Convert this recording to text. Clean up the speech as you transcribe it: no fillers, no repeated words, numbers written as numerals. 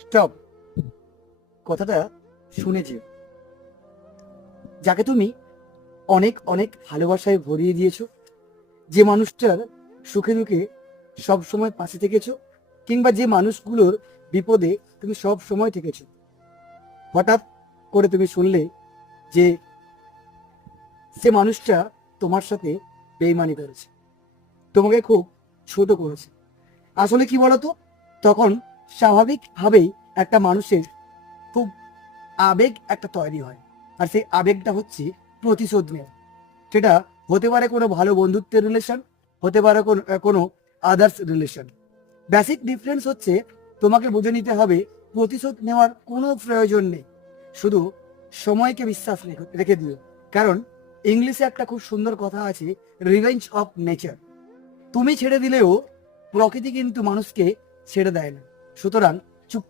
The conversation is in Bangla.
স্টপ, কথাটা শুনেছি। যাকে তুমি অনেক অনেক ভালোবাসায় ভরিয়ে দিয়েছো, যে মানুষটার সুখে দুঃখে সব সময় পাশে থেকেছো, কিংবা যে মানুষগুলোর বিপদে তুমি সব সময় থেকেছো, হঠাৎ করে তুমি শুনলে যে সে মানুষটা তোমার সাথে বেইমানি করেছে, তোমাকে খুব ছোট করেছে। আসলে কি বলতো, তখন স্বাভাবিকভাবেই একটা মানুষের খুব আবেগ একটা তৈরি হয়। আর সেই আবেগটা হচ্ছে প্রতিশোধ নেওয়া। সেটা হতে পারে কোনো ভালো বন্ধুত্বের রিলেশন, হতে পারে কোনো আদার্স রিলেশন। বেসিক ডিফারেন্স হচ্ছে, তোমাকে বুঝে নিতে হবে প্রতিশোধ নেওয়ার কোনো প্রয়োজন নেই, শুধু সময়কে বিশ্বাস রেখে দিও। কারণ ইংলিশে একটা খুব সুন্দর কথা আছে, রিভেঞ্জ অফ নেচার। তুমি ছেড়ে দিলেও প্রকৃতি কিন্তু মানুষকে ছেড়ে দেয় না। সুতরাং